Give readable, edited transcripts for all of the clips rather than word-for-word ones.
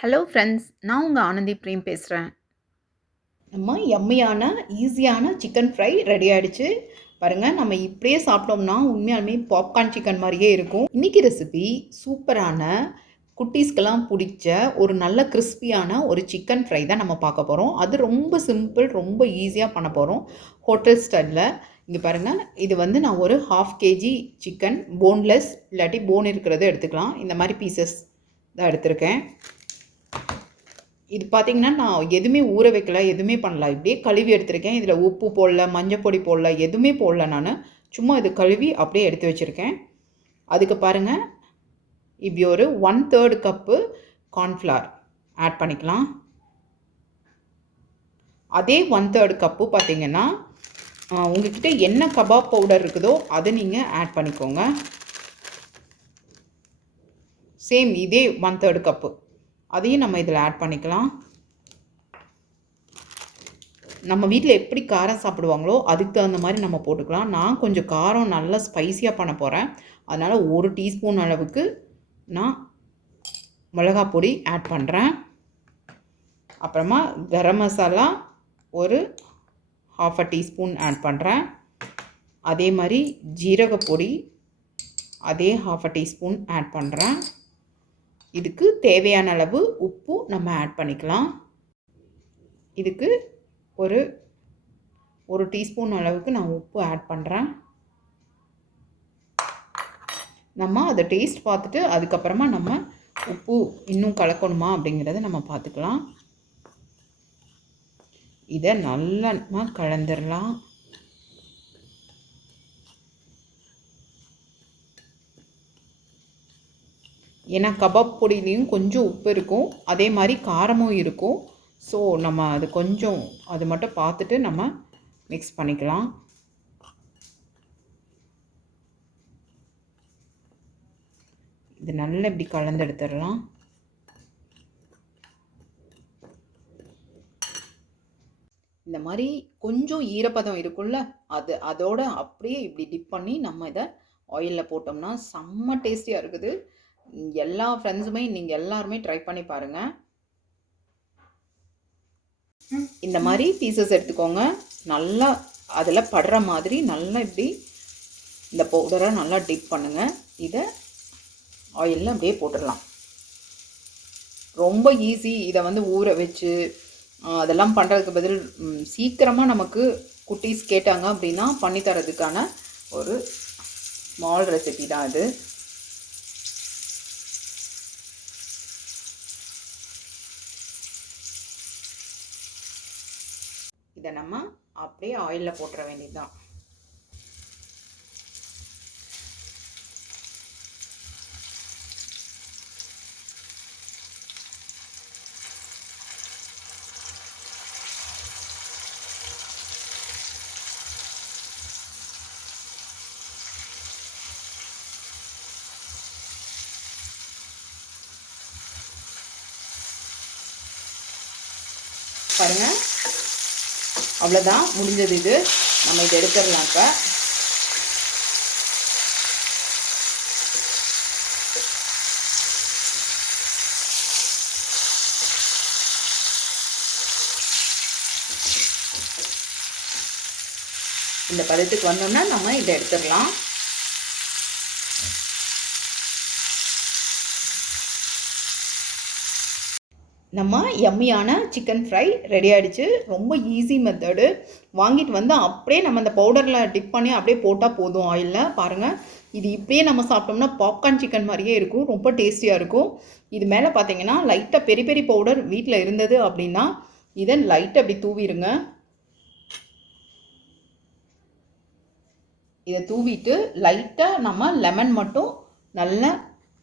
Hello friends, நான் உங்கள் Anandhi frame பேசுகிறேன். நம்ம யம்மியான ஈஸியான சிக்கன் ஃப்ரை ரெடி ஆகிடுச்சு. பாருங்கள், நம்ம இப்படியே சாப்பிட்டோம்னா உண்மையாலுமே பாப்கார்ன் சிக்கன் மாதிரியே இருக்கும். இன்றைக்கி ரெசிபி சூப்பரான குட்டீஸ்க்கெல்லாம் பிடிச்ச ஒரு நல்ல கிறிஸ்பியான ஒரு சிக்கன் ஃப்ரை தான் நம்ம பார்க்க போகிறோம். அது ரொம்ப சிம்பிள், ரொம்ப ஈஸியாக பண்ண போகிறோம் ஹோட்டல் ஸ்டைலில். இங்கே பாருங்கள், இது வந்து நான் ஒரு 1/2 kg சிக்கன் போன்லெஸ் இல்லாட்டி போன் இருக்கிறத எடுத்துக்கலாம். இந்த மாதிரி பீசஸ் தான் எடுத்திருக்கேன். இது பார்த்திங்கன்னா நான் எதுவுமே ஊற வைக்கல, எதுவுமே பண்ணல. இப்படியே கழுவி எடுத்திருக்கேன். இதில் உப்பு போடல, மஞ்சள் பொடி போடல, எதுவுமே போடல. நான் சும்மா இது கழுவி அப்படியே எடுத்து வச்சுருக்கேன். அதுக்கு பாருங்கள், இப்படி ஒரு 1/3 கப்பு கார்ன்ஃப்ளவர் ஆட் பண்ணிக்கலாம். அதே 1/3 கப்பு பார்த்திங்கன்னா உங்கள்கிட்ட என்ன கபாப் பவுடர் இருக்குதோ அதை நீங்கள் ஆட் பண்ணிக்கோங்க. சேம் இதே 1/3 கப்பு அதையும் நம்ம இதில் ஆட் பண்ணிக்கலாம். நம்ம வீட்டில் எப்படி காரம் சாப்பிடுவாங்களோ அதுக்கு தகுந்த மாதிரி நம்ம போட்டுக்கலாம். நான் கொஞ்சம் காரம் நல்லா ஸ்பைஸியாக பண்ண போகிறேன். அதனால் 1 டீஸ்பூன் அளவுக்கு நான் மிளகாய் பொடி ஆட் பண்ணுறேன். அப்புறமா கரம் மசாலா ஒரு 1/2 டீஸ்பூன் ஆட் பண்ணுறேன். அதே மாதிரி ஜீரகப்பொடி அதே 1/2 டீஸ்பூன் ஆட் பண்ணுறேன். இதுக்கு தேவையான அளவு உப்பு நம்ம ஆட் பண்ணிக்கலாம். இதுக்கு ஒரு டீஸ்பூன் அளவுக்கு நான் உப்பு ஆட் பண்ணுறேன். நம்ம அதை டேஸ்ட் பார்த்துட்டு அதுக்கப்புறமா நம்ம உப்பு இன்னும் கலக்கணுமா அப்படிங்கிறத நம்ம பார்த்துக்கலாம். இதை நல்லா நம்ம கலந்துடலாம். ஏன்னா கபாப் பொடியிலையும் கொஞ்சம் உப்பு இருக்கும், அதே மாதிரி காரமும் இருக்கும். ஸோ நம்ம அது கொஞ்சம் அது மட்டும் பார்த்துட்டு நம்ம மிக்ஸ் பண்ணிக்கலாம். இது நல்லா இப்படி கலந்து எடுத்துடலாம். இந்த மாதிரி கொஞ்சம் ஈரப்பதம் இருக்குல்ல, அதோட அப்படியே இப்படி டிப் பண்ணி நம்ம இதை ஆயிலில் போட்டோம்னா செம்ம டேஸ்டியாக இருக்குது. எல்லா ஃப்ரெண்ட்ஸுமே நீங்கள் எல்லாருமே ட்ரை பண்ணி பாருங்கள். இந்த மாதிரி பீசஸ் எடுத்துக்கோங்க. நல்லா அதில் படுற மாதிரி நல்லா இப்படி இந்த பவுடரை நல்லா டிப் பண்ணுங்கள். இதை ஆயிலில் அப்படியே போட்டுடலாம். ரொம்ப ஈஸி. இதை வந்து ஊற வச்சு அதெல்லாம் பண்ணுறதுக்கு பதில் சீக்கிரமாக நமக்கு குட்டீஸ் கேட்டாங்க அப்படின்னா பண்ணி தரதுக்கான ஒரு ஸ்மால் ரெசிபி தான் இது. இதை நம்ம அப்படியே ஆயிலில் போட்டுற வேண்டியதுதான். பாருங்கள், அவ்வளோதான், முடிஞ்சது. இது நம்ம இதை எடுத்துடலாம். இப்போ இந்த பதத்துக்கு வந்தோம்னா நம்ம இதை எடுத்துடலாம். நம்ம யம்மியான சிக்கன் ஃப்ரை ரெடி ஆகிடுச்சு. ரொம்ப ஈஸி மெத்தடு. வாங்கிட்டு வந்து அப்படியே நம்ம அந்த பவுடரில் டிப் பண்ணி அப்படியே போட்டால் போதும் ஆயிலில். பாருங்கள், இது இப்படியே நம்ம சாப்பிட்டோம்னா பாப்கார்ன் சிக்கன் மாதிரியே இருக்கும். ரொம்ப டேஸ்டியாக இருக்கும். இது மேலே பார்த்தீங்கன்னா லைட்டாக பெரி பெரி பவுடர் வீட்டில் இருந்தது அப்படின்னா இதை லைட்டாக அப்படி தூவிடுங்க. இதை தூவிட்டு லைட்டாக நம்ம லெமன் மட்டும் நல்லா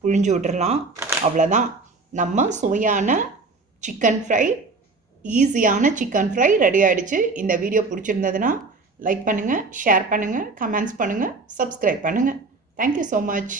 புழிஞ்சு விட்டுறலாம். அவ்வளோதான், நம்ம சுவையான சிக்கன் ஃப்ரை, ஈஸியான சிக்கன் ஃப்ரை ரெடி ஆகிடுச்சு. இந்த வீடியோ பிடிச்சிருந்ததுன்னா லைக் பண்ணுங்கள், ஷேர் பண்ணுங்கள், கமெண்ட்ஸ் பண்ணுங்கள், சப்ஸ்கிரைப் பண்ணுங்கள். Thank you so much.